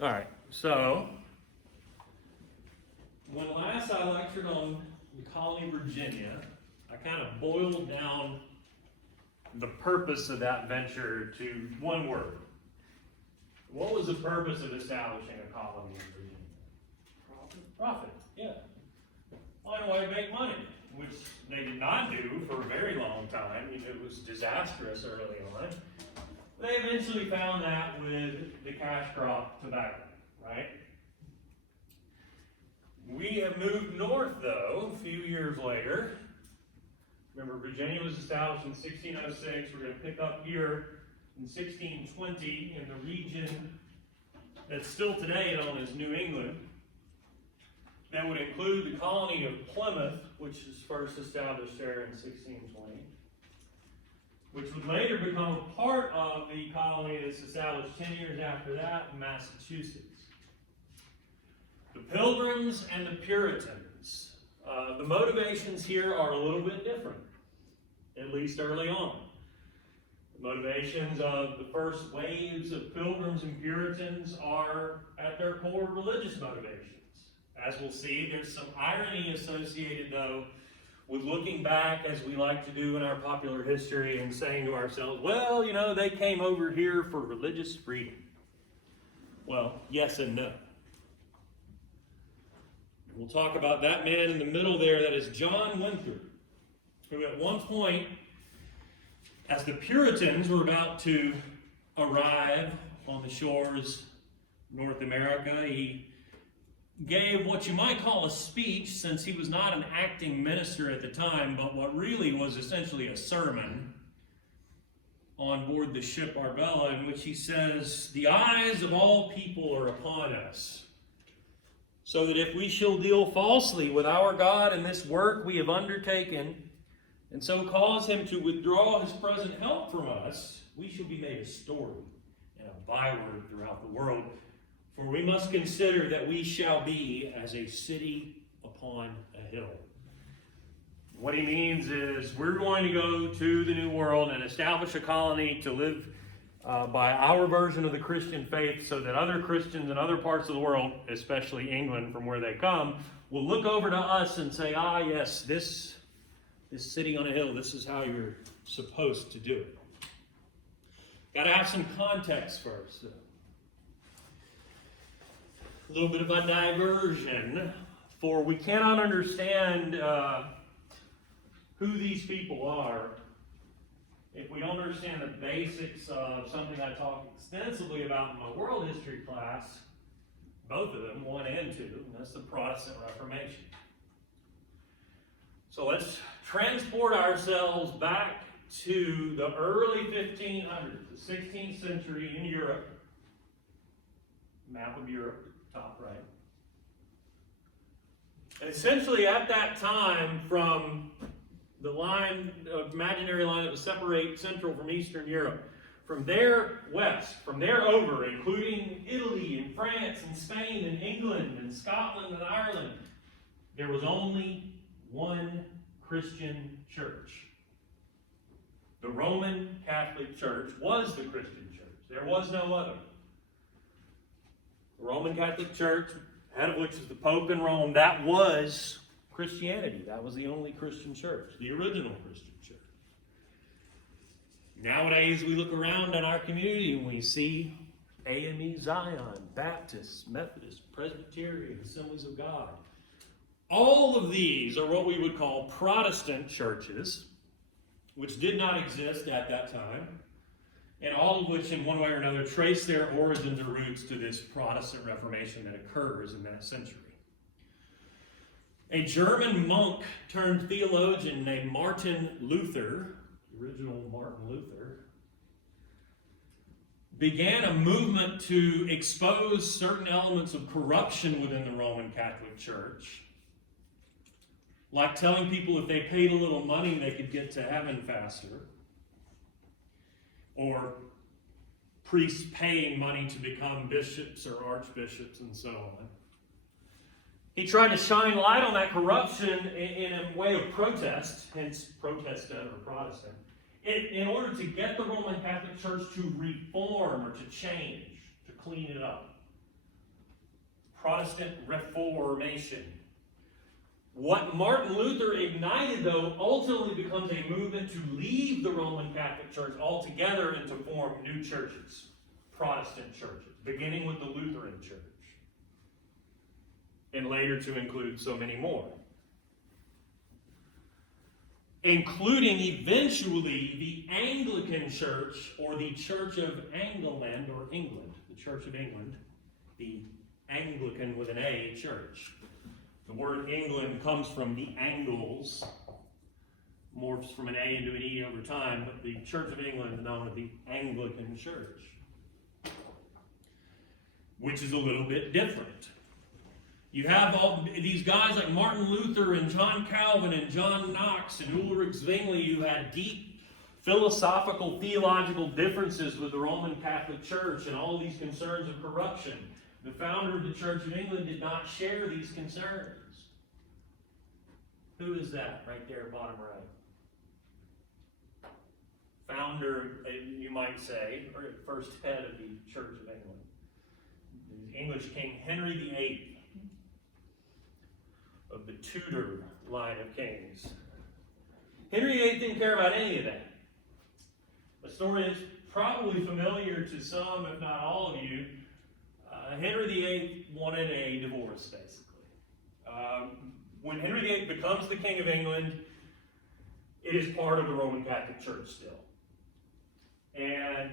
All right, so when last I lectured on the colony Virginia, I kind of boiled down the purpose of that venture to one word. What was the purpose of establishing a colony in Virginia? Profit, yeah. Find a way to make money, which they did not do for a very long time. It was disastrous early on. They eventually found that with the cash crop tobacco, right? We have moved north, though, a few years later. Remember, Virginia was established in 1606. We're going to pick up here in 1620 in the region that's still today known as New England. That would include the colony of Plymouth, which was first established there in 1620. Which would later become a part of the colony that's established 10 years after that in Massachusetts. The Pilgrims and the Puritans. The motivations here are a little bit different, at least early on. The motivations of the first waves of Pilgrims and Puritans are, at their core, religious motivations. As we'll see, there's some irony associated, though, with looking back, as we like to do in our popular history, and saying to ourselves, well, you know, they came over here for religious freedom. Well, yes and no. We'll talk about that man in the middle there, that is John Winthrop, who at one point, as the Puritans were about to arrive on the shores of North America, he gave what you might call a speech, since he was not an acting minister at the time, but what really was essentially a sermon on board the ship Arbella, in which he says, "The eyes of all people are upon us, so that if we shall deal falsely with our God in this work we have undertaken, and so cause him to withdraw his present help from us, we shall be made a story and a byword throughout the world. For we must consider that we shall be as a city upon a hill." What he means is we're going to go to the New World and establish a colony to live by our version of the Christian faith, so that other Christians in other parts of the world, especially England from where they come, will look over to us and say, ah, yes, this city on a hill, this is how you're supposed to do it. Got to have some context first, though. A little bit of a diversion, for we cannot understand who these people are if we don't understand the basics of something I talk extensively about in my world history class, both of them, 1 and 2, and that's the Protestant Reformation. So let's transport ourselves back to the early 1500s, the 16th century in Europe. Map of Europe. Top right. And essentially at that time, from the line, imaginary line that would separate Central from Eastern Europe, from there west, from there over, including Italy and France and Spain and England and Scotland and Ireland, there was only one Christian church. The Roman Catholic Church was the Christian church. There was no other. The Roman Catholic Church, head of which is the Pope in Rome, that was Christianity. That was the only Christian church, the original Christian church. Nowadays, we look around in our community and we see AME Zion, Baptists, Methodists, Presbyterian, Assemblies of God. All of these are what we would call Protestant churches, which did not exist at that time, and all of which in one way or another trace their origins or roots to this Protestant Reformation that occurs in that century. A German monk turned theologian named Martin Luther, the original Martin Luther, began a movement to expose certain elements of corruption within the Roman Catholic Church, like telling people if they paid a little money they could get to heaven faster, or priests paying money to become bishops or archbishops and so on. He tried to shine light on that corruption in a way of protest, hence Protestant or Protestant, in order to get the Roman Catholic Church to reform or to change, to clean it up. Protestant Reformation. What Martin Luther ignited, though, ultimately becomes a movement to leave the Roman Catholic Church altogether and to form new churches, Protestant churches, beginning with the Lutheran Church, and later to include so many more, including eventually the Anglican Church, or the Church of England, or England, the Church of England, the Anglican with an A church. The word England comes from the Angles, morphs from an A into an E over time, but the Church of England is known as the Anglican Church, which is a little bit different. You have all these guys like Martin Luther and John Calvin and John Knox and Ulrich Zwingli who had deep philosophical, theological differences with the Roman Catholic Church and all these concerns of corruption. The founder of the Church of England did not share these concerns. Who is that right there, bottom right? Founder, you might say, or first head of the Church of England. The English King Henry VIII of the Tudor line of kings. Henry VIII didn't care about any of that. The story is probably familiar to some, if not all of you. Henry VIII wanted a divorce, basically. When Henry VIII becomes the King of England, it is part of the Roman Catholic Church still. And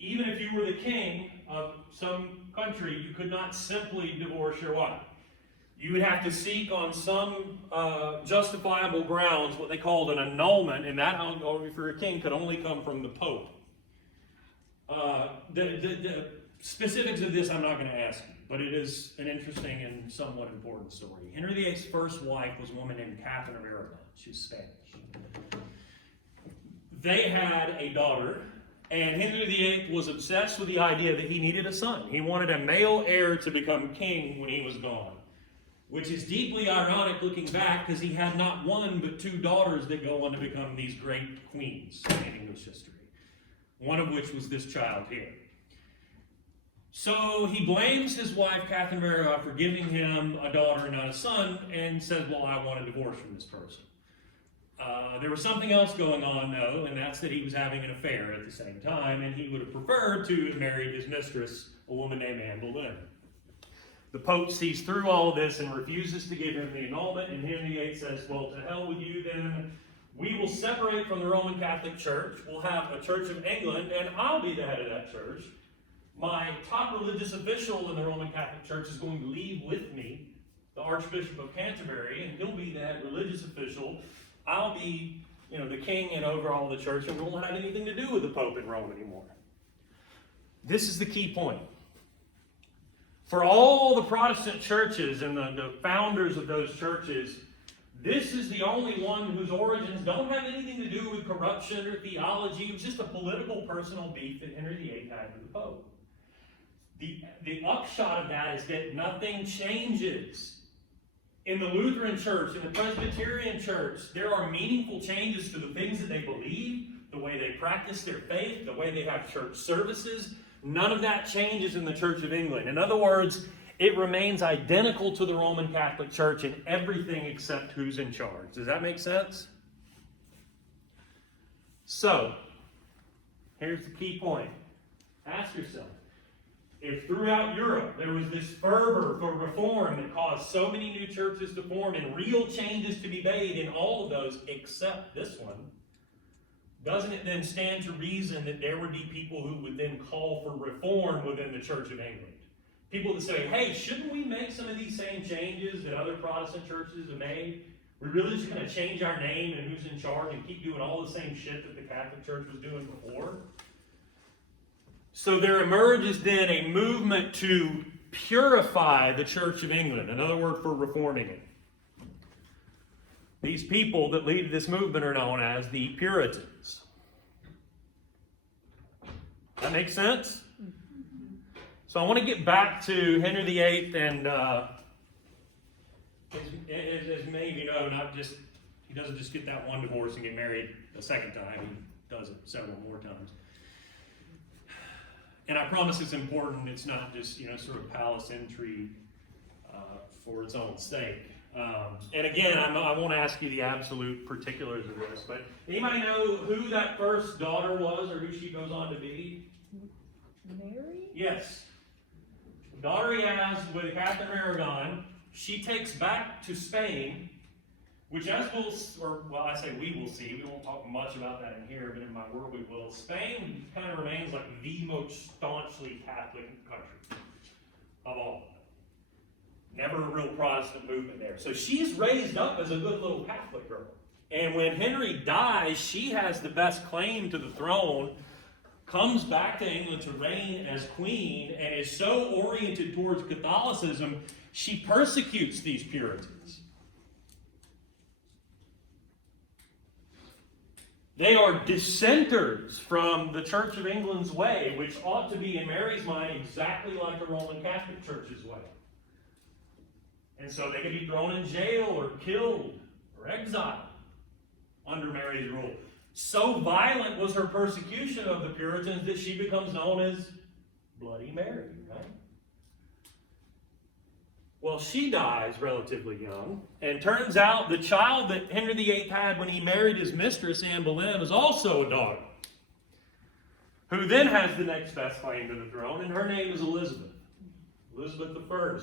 even if you were the king of some country, you could not simply divorce your wife. You would have to seek on some justifiable grounds what they called an annulment, and that for a king could only come from the Pope. The specifics of this I'm not going to ask you, but it is an interesting and somewhat important story. Henry VIII's first wife was a woman named Catherine of Aragon. She's Spanish. They had a daughter, and Henry VIII was obsessed with the idea that he needed a son. He wanted a male heir to become king when he was gone, which is deeply ironic looking back because he had not one but two daughters that go on to become these great queens in English history, one of which was this child here. So he blames his wife, Catherine of Aragon, for giving him a daughter and not a son, and says, well, I want a divorce from this person. There was something else going on, though, and that's that he was having an affair at the same time, and he would have preferred to have married his mistress, a woman named Anne Boleyn. The Pope sees through all of this and refuses to give him the annulment, and Henry VIII says, well, to hell with you then. We will separate from the Roman Catholic Church. We'll have a Church of England, and I'll be the head of that church. My top religious official in the Roman Catholic Church is going to leave with me, the Archbishop of Canterbury, and he'll be that religious official. I'll be, the king and over all the church, and we won't have anything to do with the Pope in Rome anymore. This is the key point. For all the Protestant churches and the founders of those churches, this is the only one whose origins don't have anything to do with corruption or theology. It was just a political, personal beef that Henry VIII had with the Pope. The upshot of that is that nothing changes. In the Lutheran Church, in the Presbyterian Church, there are meaningful changes to the things that they believe, the way they practice their faith, the way they have church services. None of that changes in the Church of England. In other words, it remains identical to the Roman Catholic Church in everything except who's in charge. Does that make sense? So, here's the key point. Ask yourself, if throughout Europe there was this fervor for reform that caused so many new churches to form and real changes to be made in all of those except this one, doesn't it then stand to reason that there would be people who would then call for reform within the Church of England? People that say, hey, shouldn't we make some of these same changes that other Protestant churches have made? We're really just going to change our name and who's in charge and keep doing all the same shit that the Catholic Church was doing before? So there emerges then a movement to purify the Church of England, another word for reforming it. These people that lead this movement are known as the Puritans. That makes sense? So I want to get back to Henry VIII, and as many of you know, he doesn't just get that one divorce and get married a second time. He does it several more times. And I promise it's important. It's not just, sort of palace intrigue. for its own sake. And again, I won't ask you the absolute particulars of this, but anybody know who that first daughter was or who she goes on to be? Mary? Yes. The daughter he has with Catherine of Aragon, she takes back to Spain, which as I say we will see, we won't talk much about that in here, but in my word we will. Spain kind of remains like the most staunchly Catholic country of all. Never a real Protestant movement there. So she's raised up as a good little Catholic girl. And when Henry dies, she has the best claim to the throne, comes back to England to reign as queen, and is so oriented towards Catholicism, she persecutes these Puritans. They are dissenters from the Church of England's way, which ought to be, in Mary's mind, exactly like the Roman Catholic Church's way. And so they could be thrown in jail or killed or exiled under Mary's rule. So violent was her persecution of the Puritans that she becomes known as Bloody Mary, right? Well, she dies relatively young, and turns out the child that Henry VIII had when he married his mistress, Anne Boleyn, is also a daughter, who then has the next best claim to the throne, and her name is Elizabeth. Elizabeth I.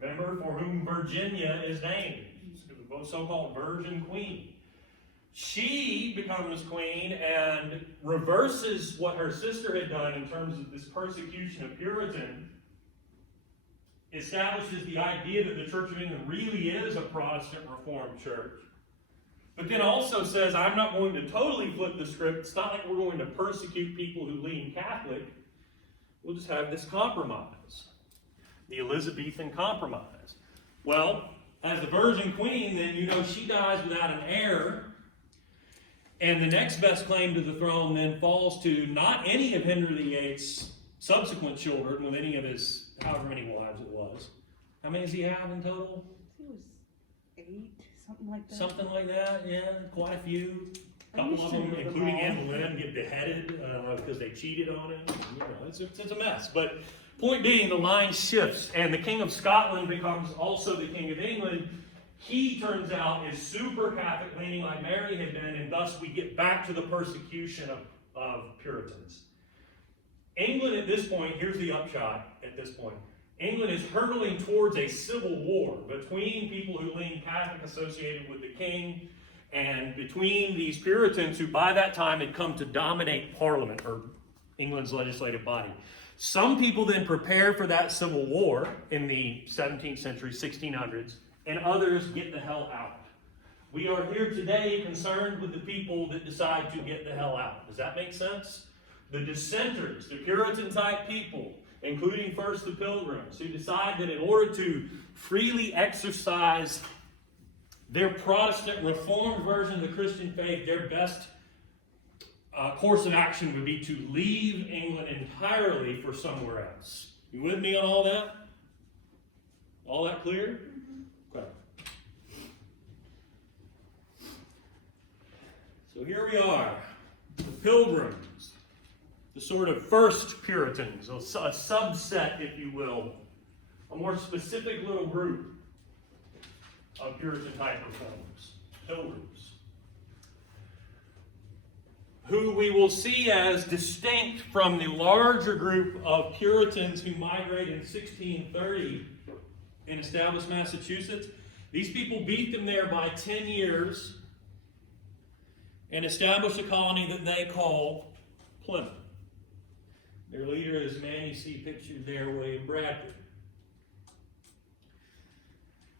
Remember, for whom Virginia is named, the so-called Virgin Queen. She becomes queen and reverses what her sister had done in terms of this persecution of Puritans, establishes the idea that the Church of England really is a Protestant Reformed church, but then also says, I'm not going to totally flip the script. It's not like we're going to persecute people who lean Catholic. We'll just have this compromise. The Elizabethan compromise. Well, as the Virgin Queen, then she dies without an heir, and the next best claim to the throne then falls to not any of Henry VIII's subsequent children with any of his, however many wives it was. How many does he have in total? It was 8, something like that. Something like that, yeah, quite a few. A couple of them, including Anne Boleyn, get beheaded because they cheated on him. It's a mess. But point being, the line shifts, and the King of Scotland becomes also the King of England. He, turns out, is super Catholic, leaning like Mary had been, and thus we get back to the persecution of Puritans. England at this point, here's the upshot at this point. England is hurtling towards a civil war between people who lean Catholic associated with the king and between these Puritans who by that time had come to dominate Parliament, or England's legislative body. Some people then prepare for that civil war in the 17th century, 1600s, and others get the hell out. We are here today concerned with the people that decide to get the hell out. Does that make sense? The dissenters, the Puritan-type people, including first the Pilgrims, who decide that in order to freely exercise their Protestant Reformed version of the Christian faith, their best course of action would be to leave England entirely for somewhere else. You with me on all that? All that clear? Okay. So here we are, the Pilgrims, the sort of first Puritans, a subset, if you will, a more specific little group of Puritan-type reformers, Pilgrims, who we will see as distinct from the larger group of Puritans who migrated in 1630 and established Massachusetts. These people beat them there by 10 years and established a colony that they call Plymouth. Their leader is a man you see pictured there, William Bradford.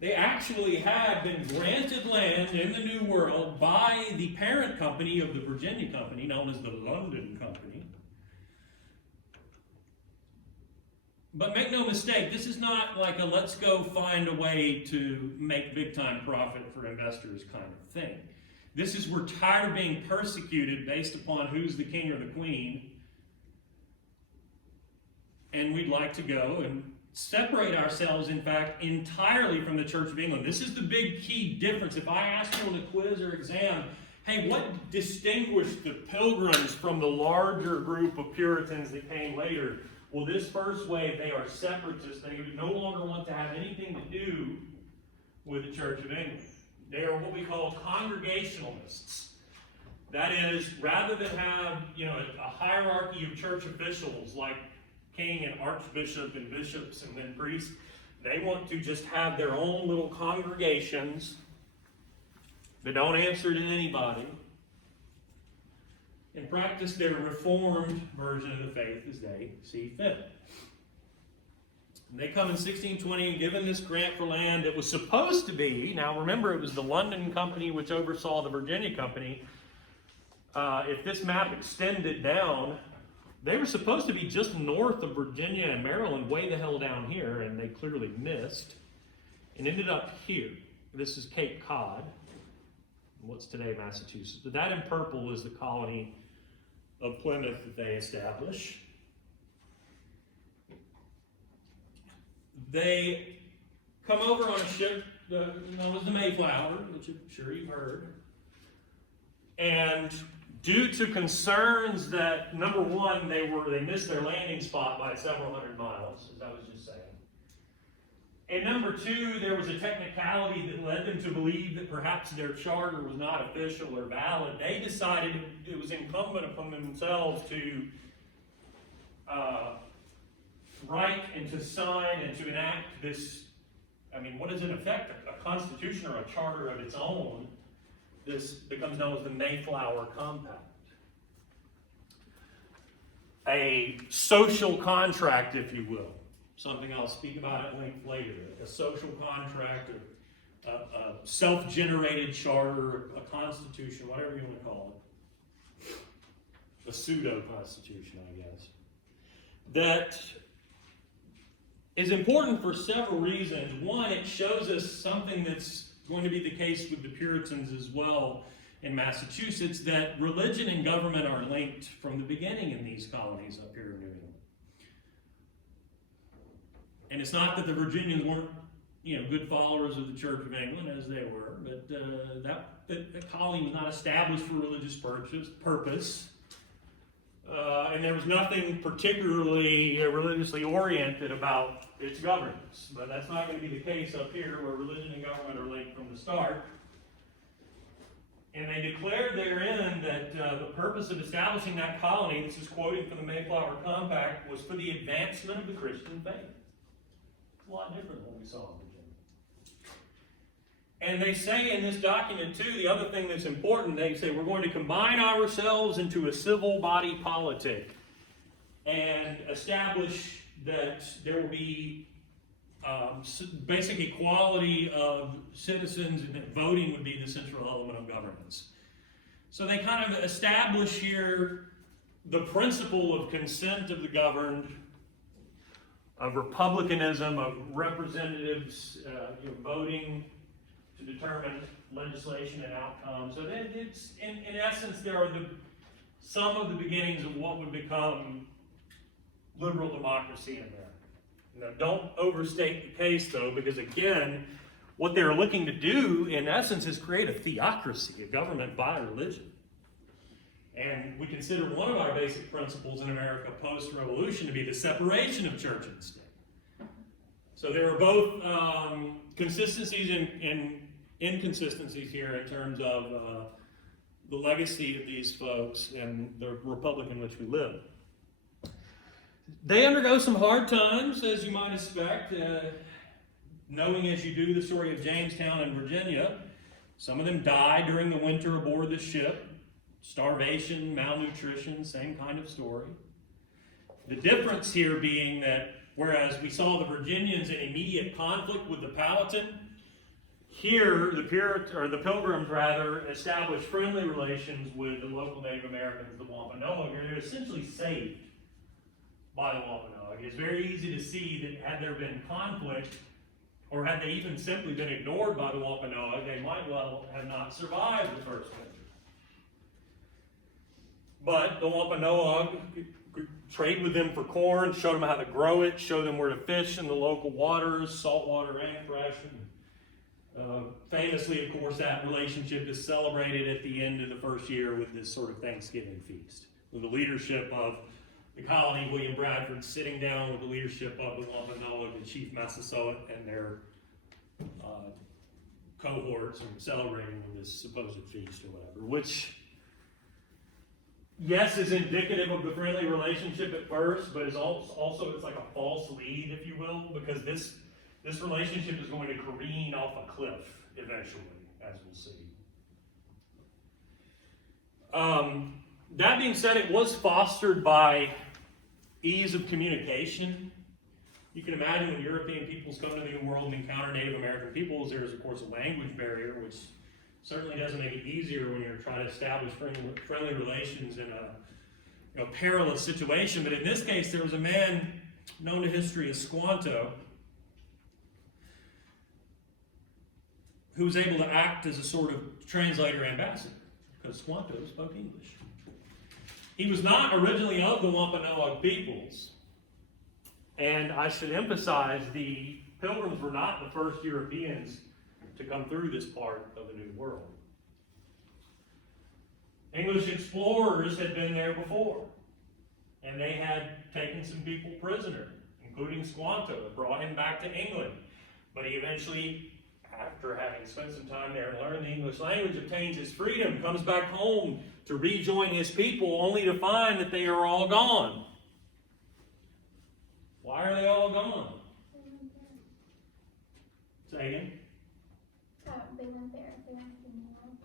They actually had been granted land in the New World by the parent company of the Virginia Company, known as the London Company. But make no mistake, this is not like a let's go find a way to make big time profit for investors kind of thing. This is we're tired of being persecuted based upon who's the king or the queen, and we'd like to go and separate ourselves, in fact, entirely from the Church of England. This is the big key difference. If I ask you on a quiz or exam, hey, what distinguished the Pilgrims from the larger group of Puritans that came later? Well, this first wave, they are separatists. They no longer want to have anything to do with the Church of England. They are what we call Congregationalists. That is, rather than have a hierarchy of church officials like king and archbishop and bishops and then priests, they want to just have their own little congregations that don't answer to anybody and practice their reformed version of the faith as they see fit. And they come in 1620 and given this grant for land that was supposed to be, now remember it was the London company which oversaw the Virginia company. If this map extended down, they were supposed to be just north of Virginia and Maryland, way the hell down here, and they clearly missed, and ended up here. This is Cape Cod, what's today Massachusetts. But that in purple is the colony of Plymouth that they establish. They come over on a ship known as the Mayflower, which I'm sure you've heard. And due to concerns that, number one, they missed their landing spot by several hundred miles, as I was just saying. And number two, there was a technicality that led them to believe that perhaps their charter was not official or valid. They decided it was incumbent upon themselves to write and to sign and to enact this, what is in effect a constitution or a charter of its own. This becomes known as the Mayflower Compact. A social contract, if you will. Something I'll speak about at length later. A social contract, a self-generated charter, a constitution, whatever you want to call it. A pseudo-constitution, I guess. That is important for several reasons. One, it shows us something that's going to be the case with the Puritans as well in Massachusetts, that religion and government are linked from the beginning in these colonies up here in New England. And it's not that the Virginians weren't, good followers of the Church of England as they were, but that colony was not established for religious purpose. And there was nothing particularly religiously oriented about its governance. But that's not going to be the case up here, where religion and government are linked from the start. And they declared therein that the purpose of establishing that colony, this is quoting from the Mayflower Compact, was for the advancement of the Christian faith. It's a lot different than what we saw in Virginia. And they say in this document, too, the other thing that's important, they say we're going to combine ourselves into a civil body politic and establish that there will be basic equality of citizens and that voting would be the central element of governance. So they kind of establish here the principle of consent of the governed, of republicanism, of representatives voting to determine legislation and outcomes. So it's, in essence, there are some of the beginnings of what would become liberal democracy in America. Now, don't overstate the case, though, because, again, what they're looking to do, in essence, is create a theocracy, a government by religion. And we consider one of our basic principles in America post-revolution to be the separation of church and state. So there are both consistencies and inconsistencies here in terms of the legacy of these folks and the republic in which we live. They undergo some hard times, as you might expect, knowing as you do the story of Jamestown and Virginia. Some of them died during the winter aboard the ship. Starvation, malnutrition, same kind of story. The difference here being that whereas we saw the Virginians in immediate conflict with the Powhatan, here the Pilgrims established friendly relations with the local Native Americans, the Wampanoag. They're essentially saved by the Wampanoag. It's very easy to see that had there been conflict, or had they even simply been ignored by the Wampanoag, they might well have not survived the first winter. But the Wampanoag trade with them for corn, showed them how to grow it, showed them where to fish in the local waters, saltwater and fresh. Famously, of course, that relationship is celebrated at the end of the first year with this sort of Thanksgiving feast, with the leadership of the colony, William Bradford, sitting down with the leadership of the Wampanoag, the chief Massasoit, and their cohorts, and celebrating this supposed feast or whatever, which, yes, is indicative of the friendly relationship at first, but is also it's like a false lead, if you will, because this relationship is going to careen off a cliff eventually, as we'll see. That being said, it was fostered by ease of communication. You can imagine when European peoples come to the New World and encounter Native American peoples, there is, of course, a language barrier, which certainly doesn't make it easier when you're trying to establish friendly relations in a perilous situation. But in this case, there was a man known to history as Squanto who was able to act as a sort of translator ambassador, because Squanto spoke English. He was not originally of the Wampanoag peoples, and I should emphasize the Pilgrims were not the first Europeans to come through this part of the New World. English explorers had been there before, and they had taken some people prisoner, including Squanto, and brought him back to England. But he eventually, after having spent some time there and learned the English language, obtains his freedom, comes back home to rejoin his people, only to find that they are all gone. Why are they all gone? Say again? They weren't there. They weren't in the New World.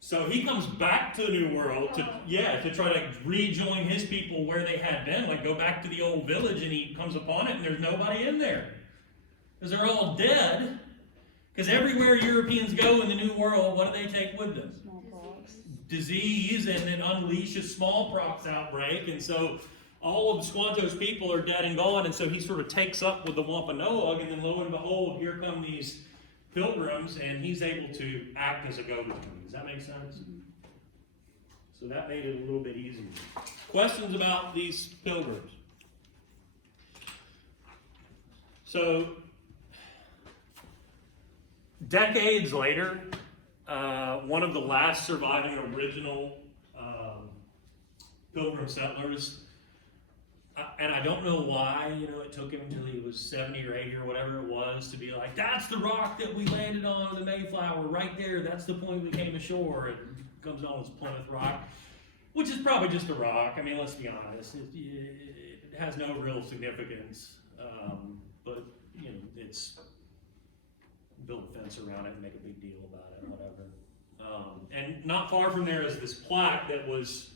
So he comes back to the New World to try to rejoin his people where they had been, like go back to the old village, and he comes upon it and there's nobody in there. Because they're all dead. Because everywhere Europeans go in the New World, what do they take with them? Smallpox. Disease, and it unleashes smallpox outbreak, and so all of Squanto's people are dead and gone, and so he sort of takes up with the Wampanoag, and then lo and behold, here come these pilgrims, and he's able to act as a go-between. Does that make sense? Mm-hmm. So that made it a little bit easier. Questions about these pilgrims? So, decades later, one of the last surviving original pilgrim settlers, and I don't know why, it took him until he was 70 or 80 or whatever it was to be like, that's the rock that we landed on, the Mayflower, right there, that's the point we came ashore, and it comes on as Plymouth Rock, which is probably just a rock. I mean, let's be honest, it has no real significance, but, it's build a fence around it and make a big deal about it, whatever. And not far from there is this plaque that was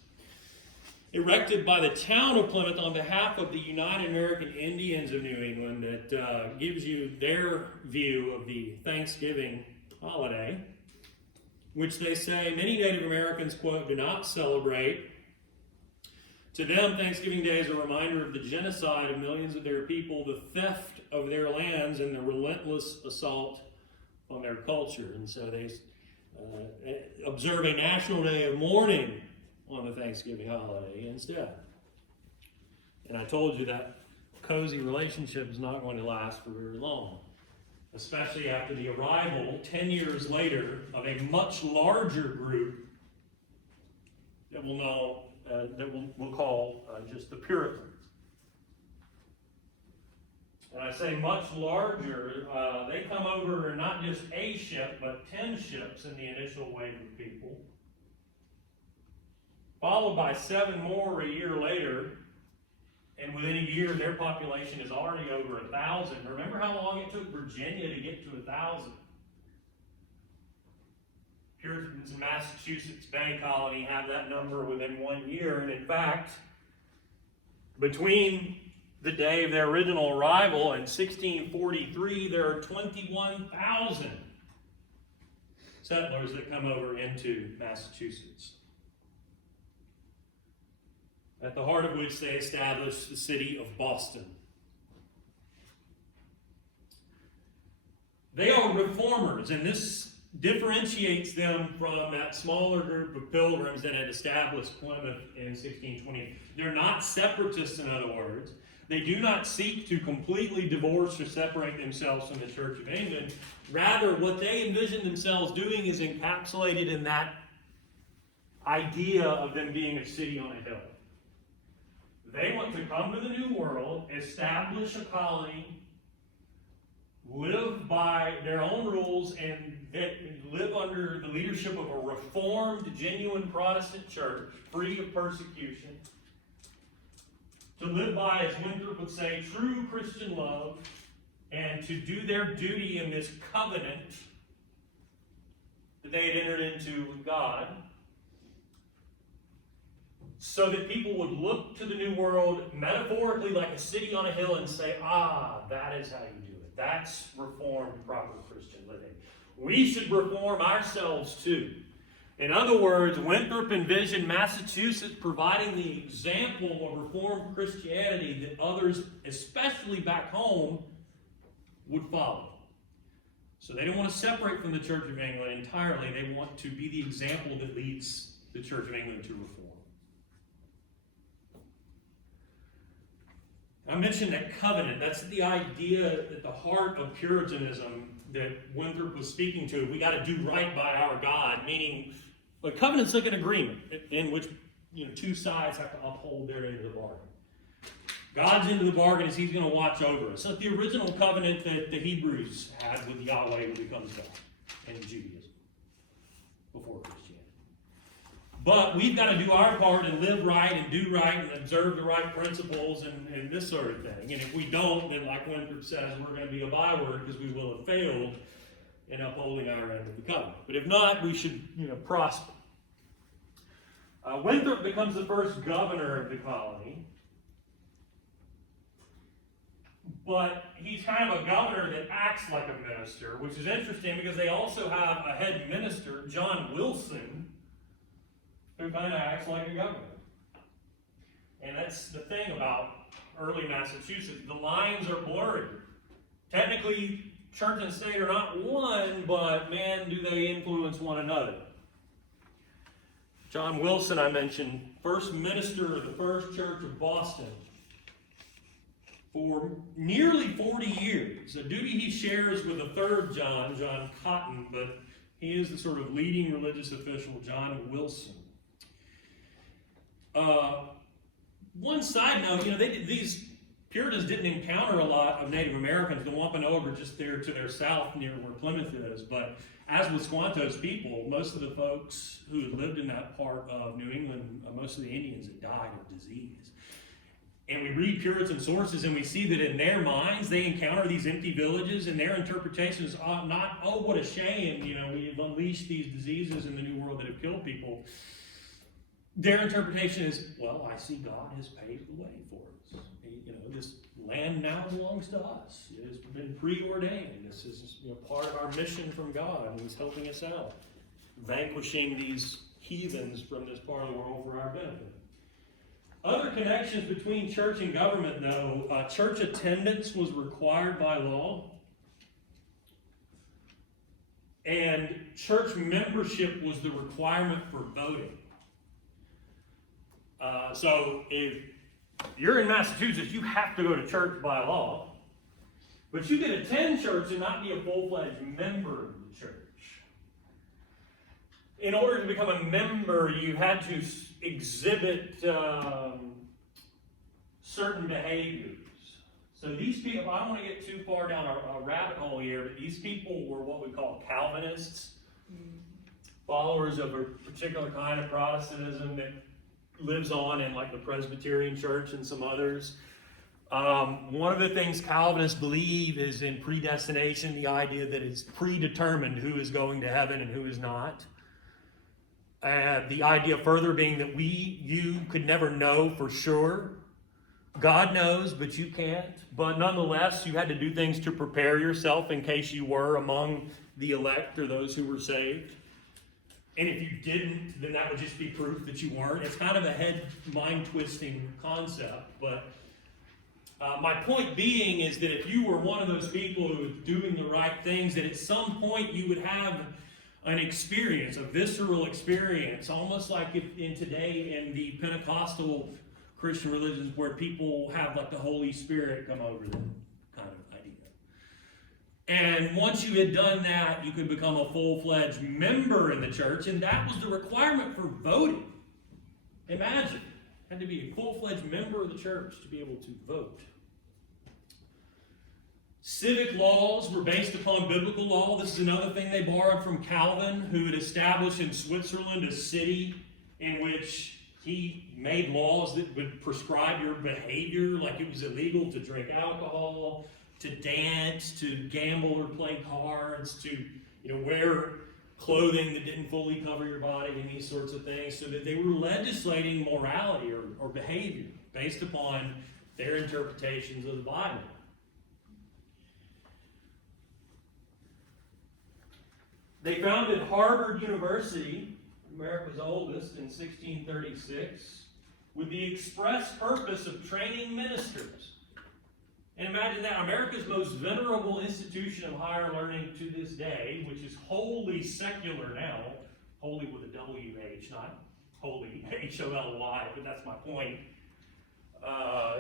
erected by the town of Plymouth on behalf of the United American Indians of New England that gives you their view of the Thanksgiving holiday, which they say many Native Americans, quote, do not celebrate. To them, Thanksgiving Day is a reminder of the genocide of millions of their people, the theft of their lands, and the relentless assault on their culture. And so they observe a national day of mourning on the Thanksgiving holiday instead. And I told you that cozy relationship is not going to last for very long, especially after the arrival 10 years later of a much larger group that we'll know, we'll call just the Puritans. And I say much larger, they come over not just a ship, but 10 ships in the initial wave of people, followed by 7 more a year later, and within a year their population is already over 1,000. Remember how long it took Virginia to get to 1,000? Puritans in Massachusetts Bay Colony have that number within 1 year, and in fact, between the day of their original arrival in 1643, there are 21,000 settlers that come over into Massachusetts, at the heart of which they established the city of Boston. They are reformers, and this differentiates them from that smaller group of pilgrims that had established Plymouth in 1620. They're not separatists, in other words. They do not seek to completely divorce or separate themselves from the Church of England. Rather, what they envision themselves doing is encapsulated in that idea of them being a city on a hill. They want to come to the New World, establish a colony, live by their own rules, and live under the leadership of a reformed, genuine Protestant church, free of persecution. To live by, as Winthrop would say, true Christian love, and to do their duty in this covenant that they had entered into with God, so that people would look to the New World metaphorically like a city on a hill and say, ah, that is how you do it. That's reformed, proper Christian living. We should reform ourselves too. In other words, Winthrop envisioned Massachusetts providing the example of Reformed Christianity that others, especially back home, would follow. So they don't want to separate from the Church of England entirely. They want to be the example that leads the Church of England to reform. I mentioned that covenant. That's the idea at the heart of Puritanism that Winthrop was speaking to. We got to do right by our God, meaning a covenant's like an agreement in which two sides have to uphold their end of the bargain. God's end of the bargain is He's going to watch over us. So the original covenant that the Hebrews had with Yahweh when it comes God in Judaism before Christianity. But we've got to do our part and live right and do right and observe the right principles and this sort of thing. And if we don't, then like Winthrop says, we're going to be a byword because we will have failed in upholding our end of the covenant. But if not, we should prosper. Winthrop becomes the first governor of the colony. But he's kind of a governor that acts like a minister, which is interesting because they also have a head minister, John Wilson, who kind of acts like a governor. And that's the thing about early Massachusetts. The lines are blurry. Technically, church and state are not one, but man, do they influence one another. John Wilson, I mentioned, first minister of the First Church of Boston for nearly 40 years. A duty he shares with a third John Cotton, but he is the sort of leading religious official, John Wilson. One side note, these Puritans didn't encounter a lot of Native Americans. The Wampanoag are just there to their south near where Plymouth is, but as with Squanto's people, most of the folks who had lived in that part of New England, most of the Indians had died of disease. And we read Puritan sources and we see that in their minds, they encounter these empty villages and their interpretation is not, oh, what a shame, we've unleashed these diseases in the New World that have killed people. Their interpretation is, well, I see God has paved the way for us. This land now belongs to us. It has been preordained. This is part of our mission from God, and He's helping us out, vanquishing these heathens from this part of the world for our benefit. Other connections between church and government, though, church attendance was required by law, and church membership was the requirement for voting. So if you're in Massachusetts, you have to go to church by law, but you can attend church and not be a full-fledged member of the church. In order to become a member, you had to exhibit certain behaviors. So these people, I don't want to get too far down a rabbit hole here, but these people were what we call Calvinists, followers of a particular kind of Protestantism that lives on in like the Presbyterian Church and some others. One of the things Calvinists believe is in predestination, the idea that it's predetermined who is going to heaven and who is not. The idea further being that you could never know for sure. God knows, but you can't. But nonetheless, you had to do things to prepare yourself in case you were among the elect or those who were saved. And if you didn't, then that would just be proof that you weren't. It's kind of a mind-twisting concept. But my point being is that if you were one of those people who was doing the right things, that at some point you would have an experience, a visceral experience, almost like in today in the Pentecostal Christian religions where people have like the Holy Spirit come over them kind of idea. And once you had done that, you could become a full-fledged member in the church, and that was the requirement for voting. Imagine. Had to be a full-fledged member of the church to be able to vote. Civic laws were based upon biblical law. This is another thing they borrowed from Calvin, who had established in Switzerland a city in which he made laws that would prescribe your behavior, like it was illegal to drink alcohol, to dance, to gamble or play cards, to wear clothing that didn't fully cover your body and these sorts of things, so that they were legislating morality or behavior based upon their interpretations of the Bible. They founded Harvard University, America's oldest, in 1636, with the express purpose of training ministers. And imagine that, America's most venerable institution of higher learning to this day, which is wholly secular now, wholly with a W-H, not wholly, H-O-L-Y, but that's my point,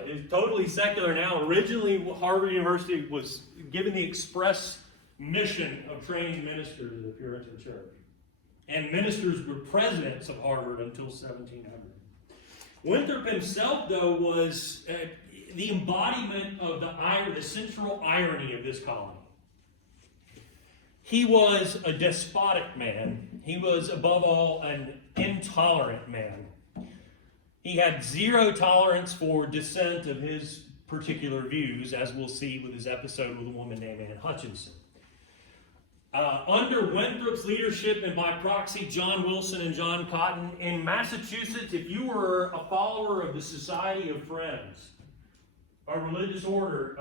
is totally secular now. Originally, Harvard University was given the express mission of training ministers of the Puritan Church. And ministers were presidents of Harvard until 1700. Winthrop himself, though, was the embodiment of the central irony of this colony. He was a despotic man. He was, above all, an intolerant man. He had zero tolerance for dissent of his particular views, as we'll see with his episode with a woman named Anne Hutchinson. Under Winthrop's leadership, and by proxy John Wilson and John Cotton, in Massachusetts, if you were a follower of the Society of Friends, a religious order,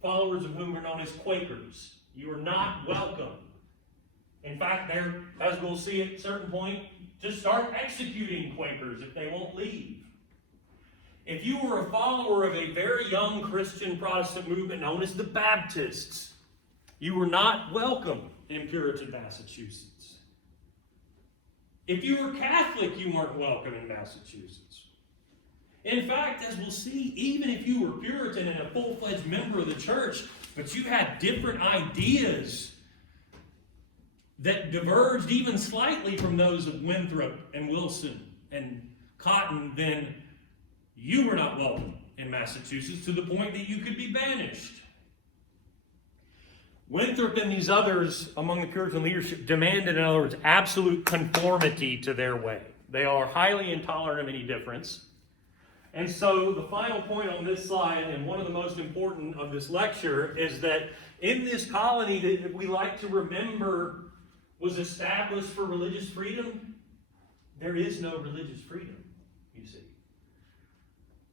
followers of whom are known as Quakers, you are not welcome. In fact, they're, as we'll see at a certain point, just start executing Quakers if they won't leave. If you were a follower of a very young Christian Protestant movement known as the Baptists, you were not welcome in Puritan Massachusetts. If you were Catholic, you weren't welcome in Massachusetts. In fact, as we'll see, even if you were Puritan and a full-fledged member of the church, but you had different ideas that diverged even slightly from those of Winthrop and Wilson and Cotton, then you were not welcome in Massachusetts, to the point that you could be banished. Winthrop and these others among the Puritan leadership demanded, in other words, absolute conformity to their way. They are highly intolerant of any difference. And so the final point on this slide, and one of the most important of this lecture, is that in this colony that we like to remember was established for religious freedom, there is no religious freedom, you see.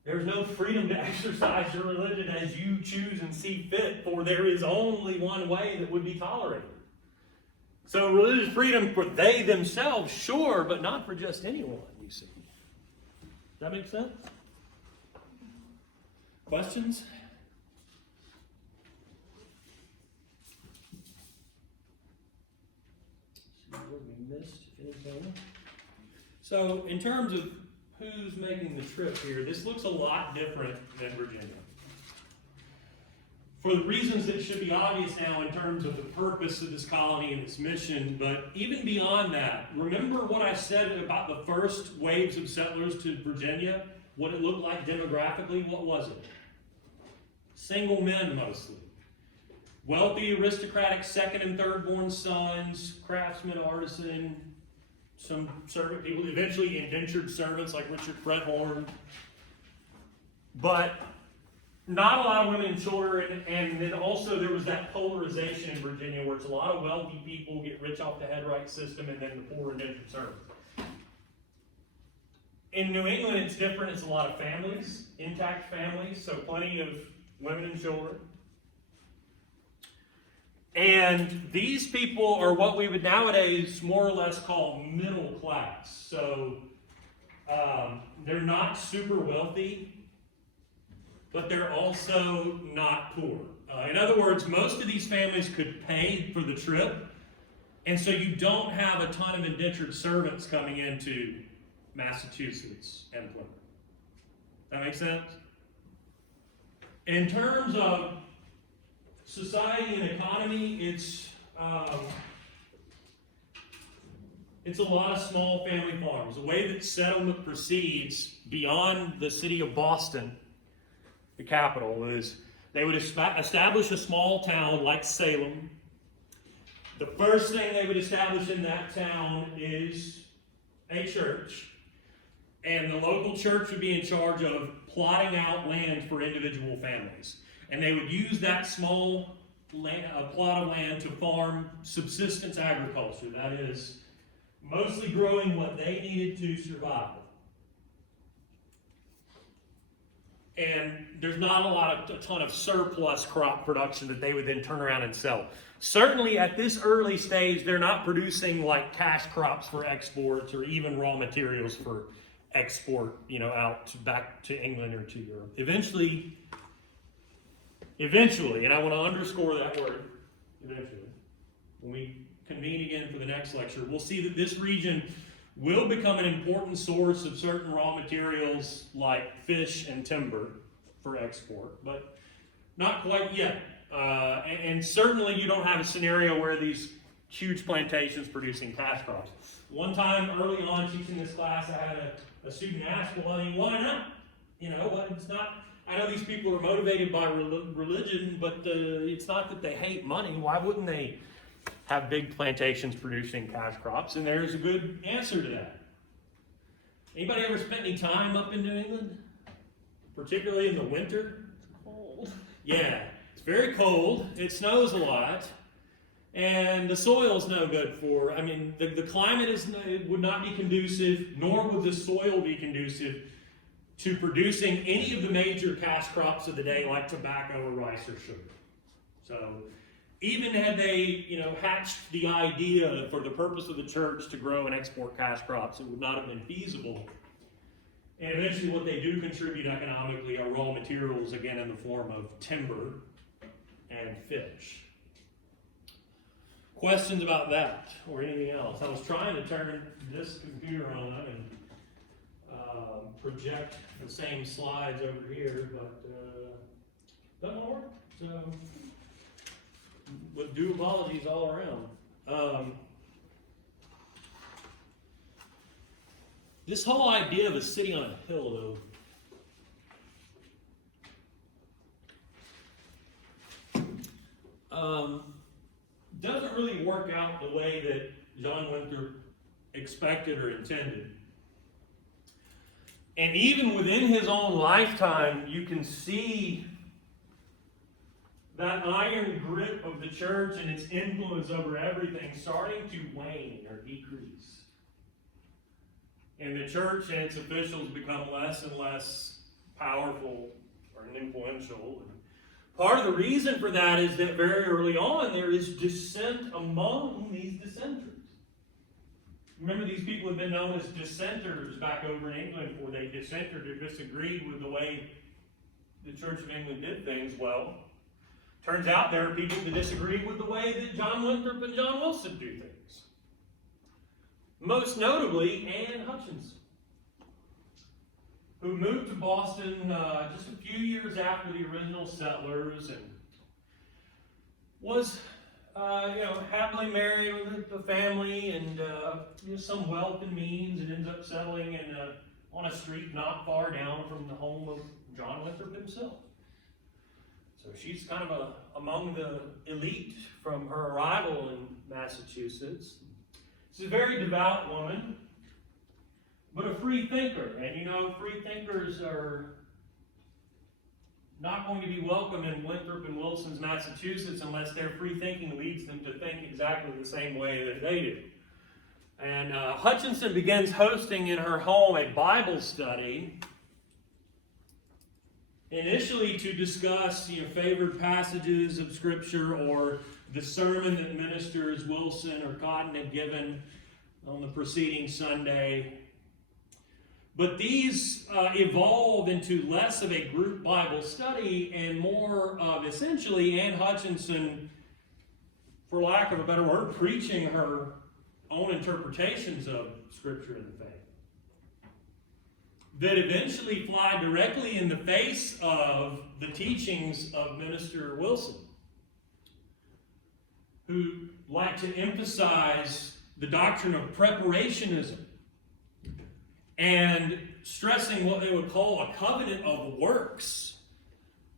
There's no freedom to exercise your religion as you choose and see fit, for there is only one way that would be tolerated. So religious freedom for they themselves, sure, but not for just anyone, you see. Does that make sense? Questions? See what we missed, anything? So in terms of who's making the trip here, this looks a lot different than Virginia. For the reasons that should be obvious now in terms of the purpose of this colony and its mission, but even beyond that, remember what I said about the first waves of settlers to Virginia? What it looked like demographically? What was it? Single men mostly. Wealthy, aristocratic second and third born sons, craftsmen, artisan, some servant people, eventually indentured servants like Richard Fredhorn. But not a lot of women and children, and then also there was that polarization in Virginia where it's a lot of wealthy people get rich off the headright system and then the poor indentured servants. In New England, it's different. It's a lot of families, intact families, so plenty of women and children. And these people are what we would nowadays more or less call middle class. So they're not super wealthy, but they're also not poor. In other words, most of these families could pay for the trip, and so you don't have a ton of indentured servants coming into Massachusetts and Plymouth. That makes sense? In terms of society and economy, it's It's a lot of small family farms. The way that settlement proceeds beyond the city of Boston, the capital, is they would establish a small town like Salem. The first thing they would establish in that town is a church. And the local church would be in charge of plotting out land for individual families. And they would use that small plot of land to farm subsistence agriculture. That is, mostly growing what they needed to survive. And there's not a ton of surplus crop production that they would then turn around and sell. Certainly at this early stage, they're not producing like cash crops for exports or even raw materials for export, back to England or to Europe. Eventually, and I want to underscore that word, eventually, when we convene again for the next lecture, we'll see that this region will become an important source of certain raw materials like fish and timber for export, but not quite yet. And certainly you don't have a scenario where these huge plantations producing cash crops. One time early on teaching this class, I had a student ask, well, why not? It's not, I know these people are motivated by religion, but it's not that they hate money. Why wouldn't they have big plantations producing cash crops? And there's a good answer to that. Anybody ever spent any time up in New England? Particularly in the winter? It's cold. Yeah, it's very cold. It snows a lot. And the soil's no good for, the climate would not be conducive, nor would the soil be conducive to producing any of the major cash crops of the day like tobacco or rice or sugar. So even had they, hatched the idea for the purpose of the church to grow and export cash crops, it would not have been feasible. And eventually what they do contribute economically are raw materials, again in the form of timber and fish. Questions about that or anything else? I was trying to turn this computer on and project the same slides over here, but doesn't work. So, with due apologies all around. This whole idea of a city on a hill, though, doesn't really work out the way that John Winthrop expected or intended. And even within his own lifetime, you can see that iron grip of the church and its influence over everything starting to wane or decrease. And the church and its officials become less and less powerful or influential. Part of the reason for that is that very early on there is dissent among these dissenters. Remember, these people have been known as dissenters back over in England, where they dissented or disagreed with the way the Church of England did things. Well, turns out there are people that disagree with the way that John Winthrop and John Wilson do things. Most notably, Anne Hutchinson, who moved to Boston just a few years after the original settlers and was happily married with a family and some wealth and means, and ends up settling on a street not far down from the home of John Winthrop himself. So she's kind of among the elite from her arrival in Massachusetts. She's a very devout woman, but a free thinker. And free thinkers are not going to be welcome in Winthrop and Wilson's Massachusetts unless their free thinking leads them to think exactly the same way that they do. And Hutchinson begins hosting in her home a Bible study, initially to discuss favored passages of Scripture or the sermon that ministers Wilson or Cotton had given on the preceding Sunday. But these evolve into less of a group Bible study and more of essentially Anne Hutchinson, for lack of a better word, preaching her own interpretations of Scripture and the faith, that eventually fly directly in the face of the teachings of Minister Wilson, who like to emphasize the doctrine of preparationism, and stressing what they would call a covenant of works.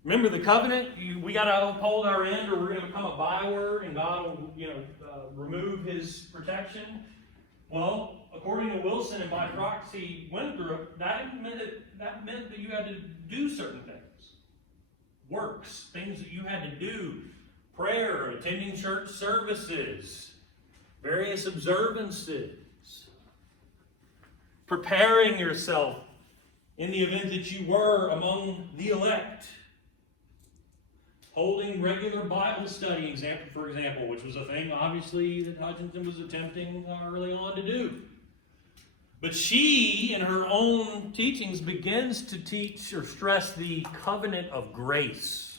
Remember the covenant? We got to uphold our end, or we're going to become a byword, and God will, remove His protection. Well, according to Wilson and by proxy Winthrop, that meant that you had to do certain things, works, things that you had to do, prayer, attending church services, various observances, preparing yourself in the event that you were among the elect, holding regular Bible study, for example, which was a thing, obviously, that Hutchinson was attempting early on to do. But she, in her own teachings, begins to teach or stress the covenant of grace.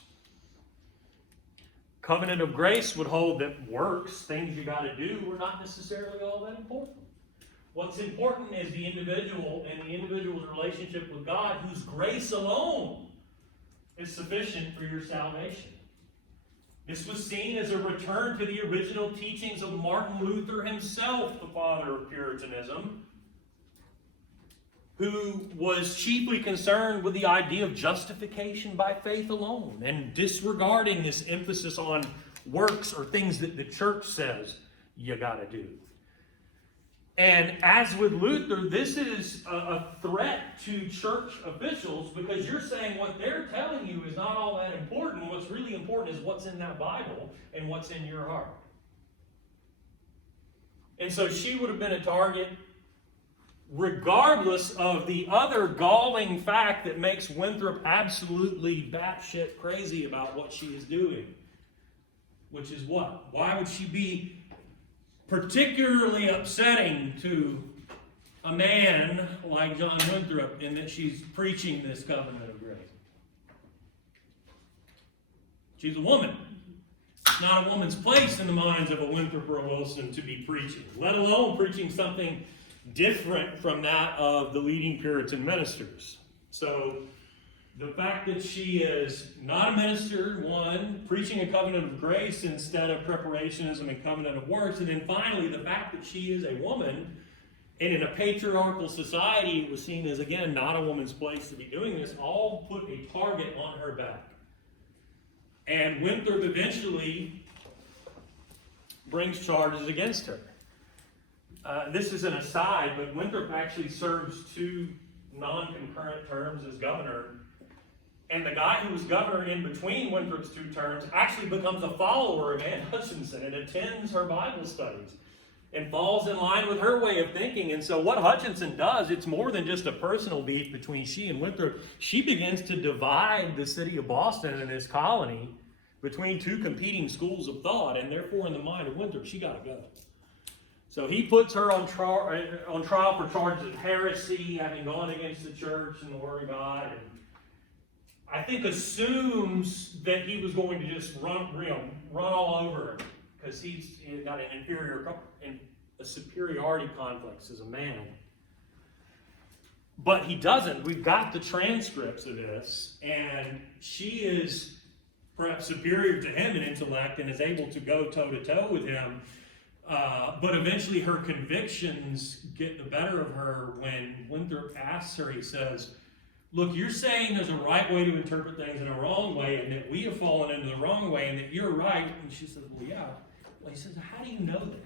Covenant of grace would hold that works, things you got to do, were not necessarily all that important. What's important is the individual and the individual's relationship with God, whose grace alone is sufficient for your salvation. This was seen as a return to the original teachings of Martin Luther himself, the father of Puritanism, who was chiefly concerned with the idea of justification by faith alone and disregarding this emphasis on works or things that the church says you got to do. And as with Luther, this is a threat to church officials, because you're saying what they're telling you is not all that important. What's really important is what's in that Bible and what's in your heart. And so she would have been a target regardless of the other galling fact that makes Winthrop absolutely batshit crazy about what she is doing. Which is what? Why would she be particularly upsetting to a man like John Winthrop in that she's preaching this covenant of grace? She's a woman. It's not a woman's place in the minds of a Winthrop or a Wilson to be preaching, let alone preaching something different from that of the leading Puritan ministers. So the fact that she is not a minister, one, preaching a covenant of grace instead of preparationism and covenant of works, and then finally the fact that she is a woman, and in a patriarchal society it was seen as, again, not a woman's place to be doing this, all put a target on her back. And Winthrop eventually brings charges against her. This is an aside, but Winthrop actually serves 2 non-concurrent terms as governor. And the guy who was governor in between Winthrop's 2 terms actually becomes a follower of Anne Hutchinson and attends her Bible studies and falls in line with her way of thinking. And so what Hutchinson does, it's more than just a personal beef between she and Winthrop. She begins to divide the city of Boston and this colony between 2 competing schools of thought, and therefore in the mind of Winthrop, she got to go. So he puts her on trial for charges of heresy, having gone against the church and the Word of God, and I think assumes that he was going to just run all over her because he's got a superiority complex as a man. But he doesn't. We've got the transcripts of this, and she is perhaps superior to him in intellect and is able to go toe-to-toe with him. But eventually her convictions get the better of her when Winthrop asks her, he says, look, you're saying there's a right way to interpret things and a wrong way, and that we have fallen into the wrong way, and that you're right. And she says, well, yeah. Well, he says, how do you know that?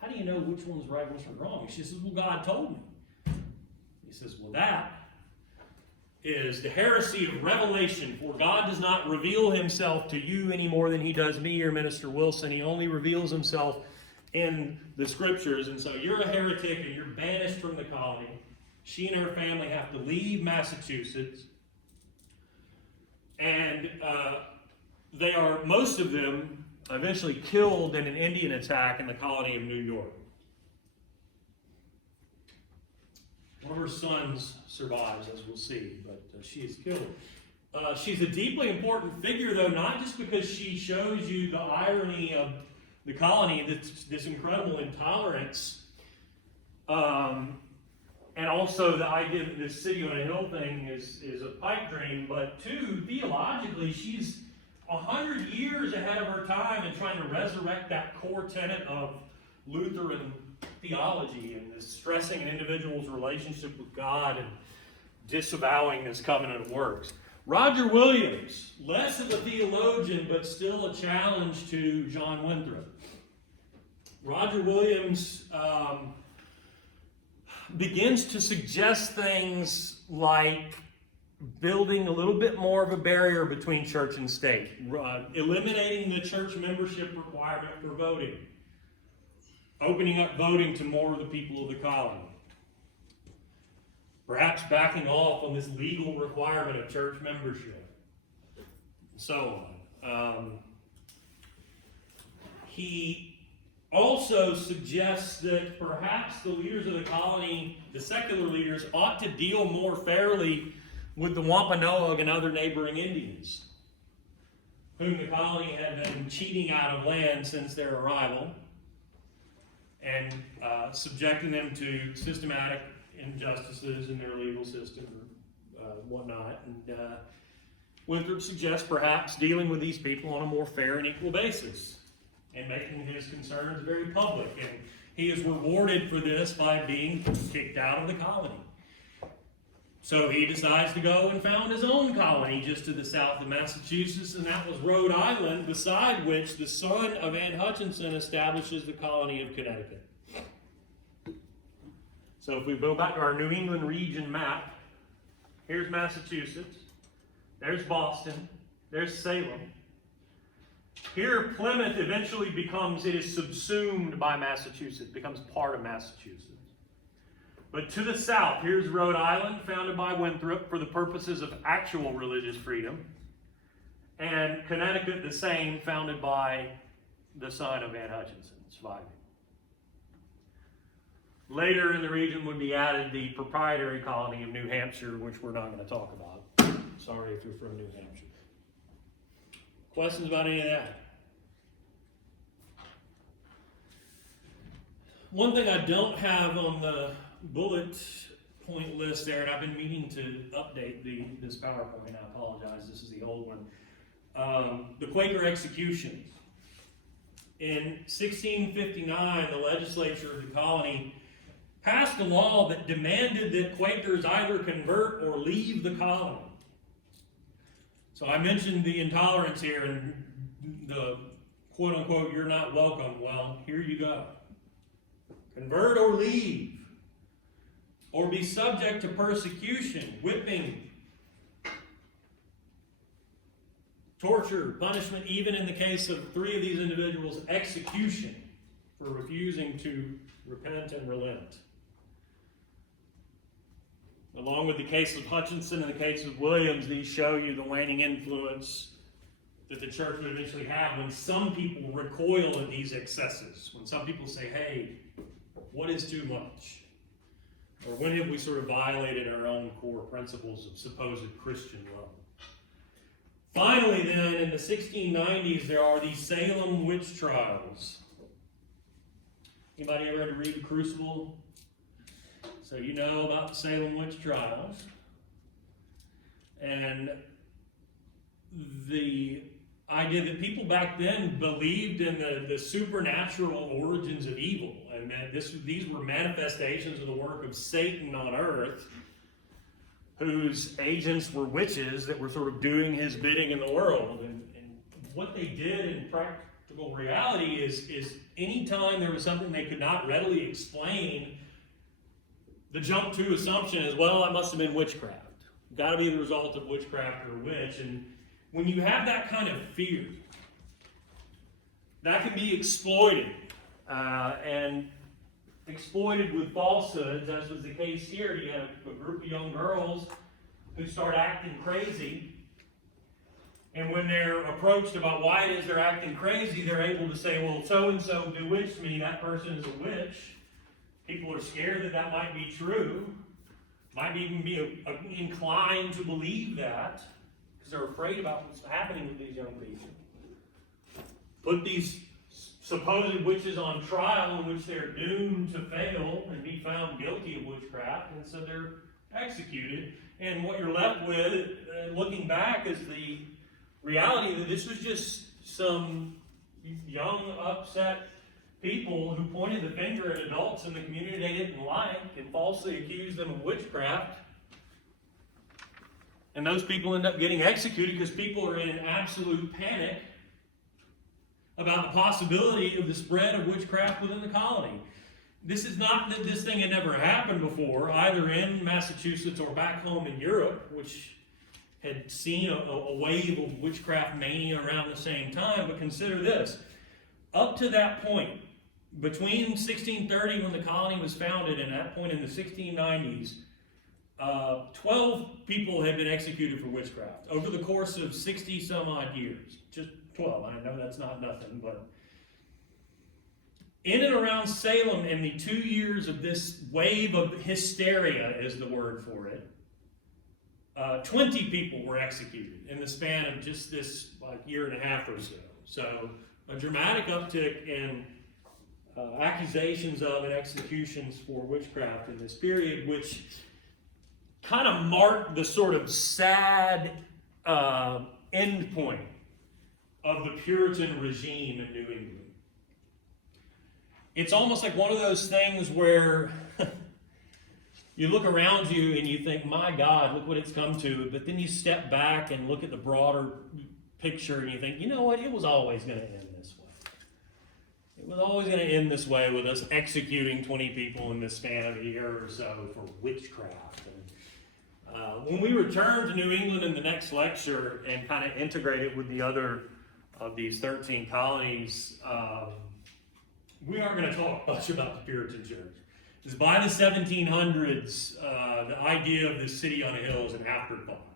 How do you know which one's right and which one's wrong? She says, well, God told me. He says, well, that is the heresy of revelation, for God does not reveal himself to you any more than he does me or Minister Wilson. He only reveals himself in the scriptures. And so you're a heretic and you're banished from the colony. She and her family have to leave Massachusetts. And they are, most of them, eventually killed in an Indian attack in the colony of New York. One of her sons survives, as we'll see, but she is killed. She's a deeply important figure, though, not just because she shows you the irony of the colony, this incredible intolerance, and also the idea that this city on a hill thing is a pipe dream, but 2, theologically, she's 100 years ahead of her time in trying to resurrect that core tenet of Lutheran theology and this stressing an individual's relationship with God and disavowing this covenant of works. Roger Williams, less of a theologian, but still a challenge to John Winthrop. Roger Williams begins to suggest things like building a little bit more of a barrier between church and state, eliminating the church membership requirement for voting, opening up voting to more of the people of the colony, perhaps backing off on this legal requirement of church membership, and so on. He also suggests that perhaps the leaders of the colony, the secular leaders, ought to deal more fairly with the Wampanoag and other neighboring Indians, whom the colony had been cheating out of land since their arrival, and subjecting them to systematic injustices in their legal system or whatnot. And Winthrop suggests perhaps dealing with these people on a more fair and equal basis, and making his concerns very public. And he is rewarded for this by being kicked out of the colony. So he decides to go and found his own colony just to the south of Massachusetts, and that was Rhode Island, beside which the son of Anne Hutchinson establishes the colony of Connecticut. So if we go back to our New England region map, here's Massachusetts, there's Boston, there's Salem. Here, Plymouth eventually it is subsumed by Massachusetts, becomes part of Massachusetts. But to the south, here's Rhode Island, founded by Winthrop for the purposes of actual religious freedom. And Connecticut, the same, founded by the son of Anne Hutchinson, surviving. Later in the region would be added the proprietary colony of New Hampshire, which we're not going to talk about. Sorry if you're from New Hampshire. Questions about any of that? One thing I don't have on the bullet point list there, and I've been meaning to update this PowerPoint, I apologize, this is the old one. The Quaker executions. In 1659, the legislature of the colony passed a law that demanded that Quakers either convert or leave the colony. So I mentioned the intolerance here and the quote-unquote, you're not welcome. Well, here you go. Convert or leave, or be subject to persecution, whipping, torture, punishment, even in the case of 3 of these individuals, execution for refusing to repent and relent. Along with the case of Hutchinson and the case of Williams, these show you the waning influence that the church would eventually have when some people recoil at these excesses. When some people say, hey, what is too much? Or when have we sort of violated our own core principles of supposed Christian love? Finally, then, in the 1690s, there are these Salem witch trials. Anybody ever had to read The Crucible? So you know about the Salem witch trials. And the idea that people back then believed in the supernatural origins of evil, and that these were manifestations of the work of Satan on earth, whose agents were witches that were sort of doing his bidding in the world. And what they did in practical reality is anytime there was something they could not readily explain, the jump to assumption is, well, that must have been witchcraft. Got to be the result of witchcraft or a witch. And when you have that kind of fear, that can be exploited. And exploited with falsehoods, as was the case here. You have a group of young girls who start acting crazy. And when they're approached about why it is they're acting crazy, they're able to say, well, so-and-so bewitched me, that person is a witch. People are scared that that might be true, might even be inclined to believe that, because they're afraid about what's happening with these young people. Put these supposed witches on trial in which they're doomed to fail and be found guilty of witchcraft, and so they're executed. And what you're left with, looking back, is the reality that this was just some young, upset people who pointed the finger at adults in the community they didn't like and falsely accused them of witchcraft. And those people end up getting executed because people are in an absolute panic about the possibility of the spread of witchcraft within the colony. This is not that this thing had never happened before, either in Massachusetts or back home in Europe, which had seen a wave of witchcraft mania around the same time. But consider this. Up to that point, between 1630 when the colony was founded and that point in the 1690s, 12 people had been executed for witchcraft over the course of 60 some odd years. Just 12. I know that's not nothing, but in and around Salem, in the 2 years of this wave of hysteria is the word for it, 20 people were executed in the span of just this year and a half or so. So a dramatic uptick in accusations of and executions for witchcraft in this period, which kind of marked the sort of sad end point of the Puritan regime in New England. It's almost like one of those things where you look around you and you think, my God, look what it's come to. But then you step back and look at the broader picture and you think, you know what, it was always going to end this way. It was always going to end this way with us executing 20 people in the span of a year or so for witchcraft. And when we return to New England in the next lecture and kind of integrate it with the other of these 13 colonies, we aren't going to talk much about the Puritan Church. Because by the 1700s, the idea of this city on a hill is an afterthought.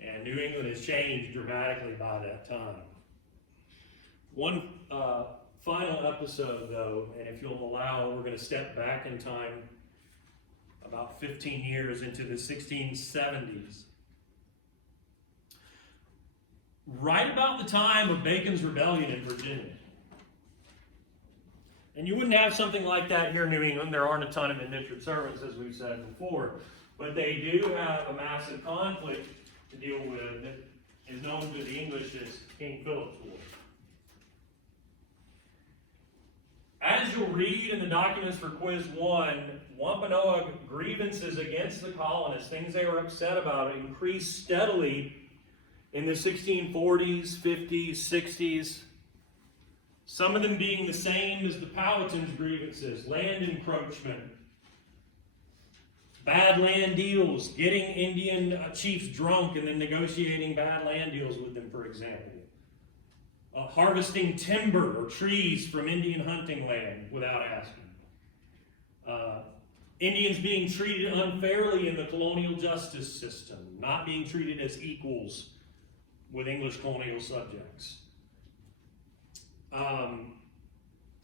And New England has changed dramatically by that time. One final episode, though, and if you'll allow, we're going to step back in time about 15 years into the 1670s. Right about the time of Bacon's Rebellion in Virginia. And you wouldn't have something like that here in New England. There aren't a ton of indentured servants, as we've said before. But they do have a massive conflict to deal with that is known to the English as King Philip's War. As you'll read in the documents for Quiz 1, Wampanoag grievances against the colonists, things they were upset about, increased steadily in the 1640s, 50s, 60s. Some of them being the same as the Powhatan's grievances: land encroachment, bad land deals, getting Indian chiefs drunk and then negotiating bad land deals with them, for example. Harvesting timber or trees from Indian hunting land without asking. Indians being treated unfairly in the colonial justice system, not being treated as equals with English colonial subjects.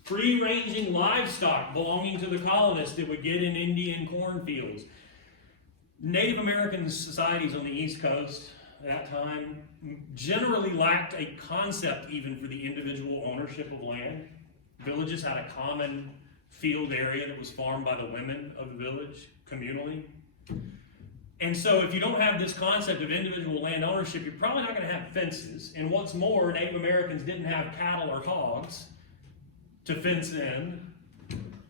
Free-ranging livestock belonging to the colonists that would get in Indian cornfields. Native American societies on the East Coast at that time generally lacked a concept even for the individual ownership of land. Villages had a common field area that was farmed by the women of the village communally. And so if you don't have this concept of individual land ownership, you're probably not going to have fences. And what's more, Native Americans didn't have cattle or hogs to fence in.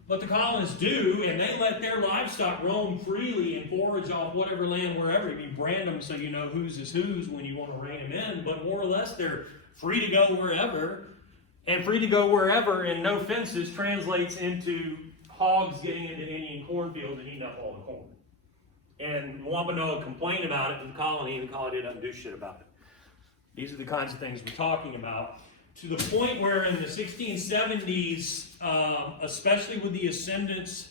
But the colonists do, and they let their livestock roam freely and forage off whatever land wherever. You brand them so you know whose is whose when you want to rein them in. But more or less, they're free to go wherever. And free to go wherever and no fences translates into hogs getting into Indian cornfields and eating up all the corn. And Wampanoag complained about it to the colony, and the colony didn't do shit about it. These are the kinds of things we're talking about. To the point where in the 1670s, especially with the ascendance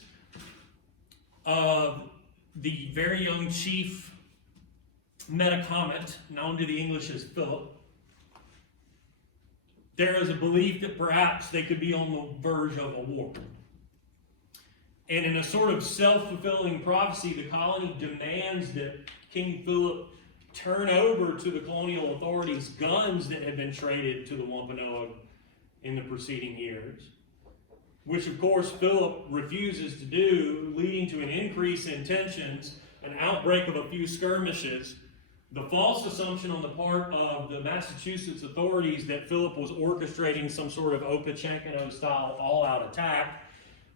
of the very young chief Metacomet, known to the English as Philip, there is a belief that perhaps they could be on the verge of a war. And in a sort of self-fulfilling prophecy, the colony demands that King Philip turn over to the colonial authorities guns that had been traded to the Wampanoag in the preceding years, which of course Philip refuses to do, leading to an increase in tensions, an outbreak of a few skirmishes, the false assumption on the part of the Massachusetts authorities that Philip was orchestrating some sort of Opechancanough-style all-out attack,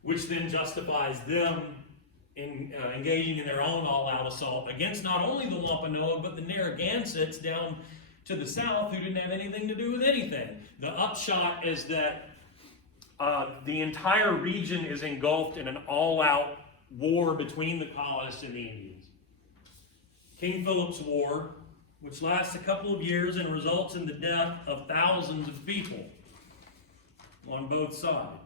which then justifies them in engaging in their own all-out assault against not only the Wampanoag, but the Narragansetts down to the south who didn't have anything to do with anything. The upshot is that the entire region is engulfed in an all-out war between the colonists and the Indians. King Philip's War, which lasts a couple of years and results in the death of thousands of people on both sides,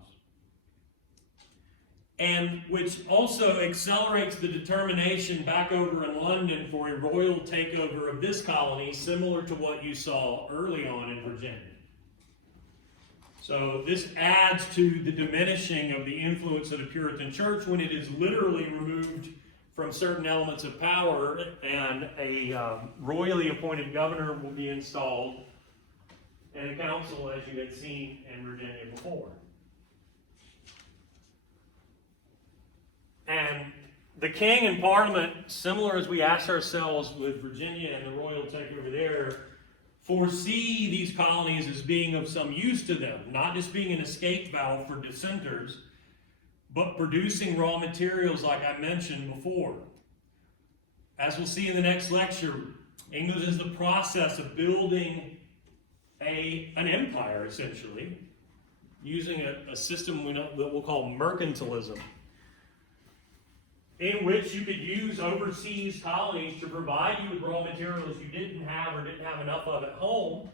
and which also accelerates the determination back over in London for a royal takeover of this colony, similar to what you saw early on in Virginia. So this adds to the diminishing of the influence of the Puritan Church when it is literally removed from certain elements of power, and a royally appointed governor will be installed, and a council, as you had seen in Virginia before. And the king and parliament, similar as we ask ourselves with Virginia and the royal takeover there, foresee these colonies as being of some use to them, not just being an escape valve for dissenters, but producing raw materials like I mentioned before. As we'll see in the next lecture, England is the process of building an empire, essentially, using a system that we'll call mercantilism, in which you could use overseas colonies to provide you with raw materials you didn't have or didn't have enough of at home.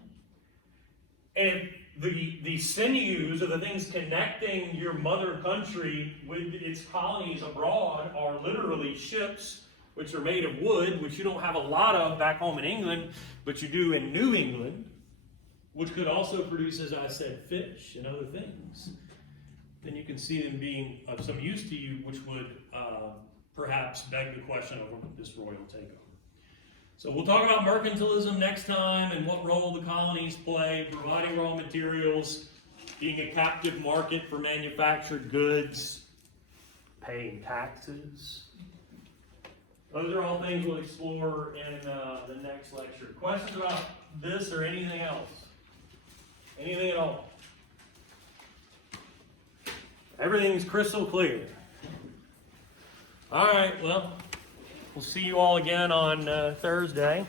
And the sinews, or the things connecting your mother country with its colonies abroad, are literally ships, which are made of wood, which you don't have a lot of back home in England, but you do in New England, which could also produce, as I said, fish and other things. Then you can see them being of some use to you, which would perhaps beg the question of this royal takeover. So we'll talk about mercantilism next time and what role the colonies play, providing raw materials, being a captive market for manufactured goods, paying taxes. Those are all things we'll explore in the next lecture. Questions about this or anything else? Anything at all? Everything's crystal clear. All right, well, we'll see you all again on Thursday.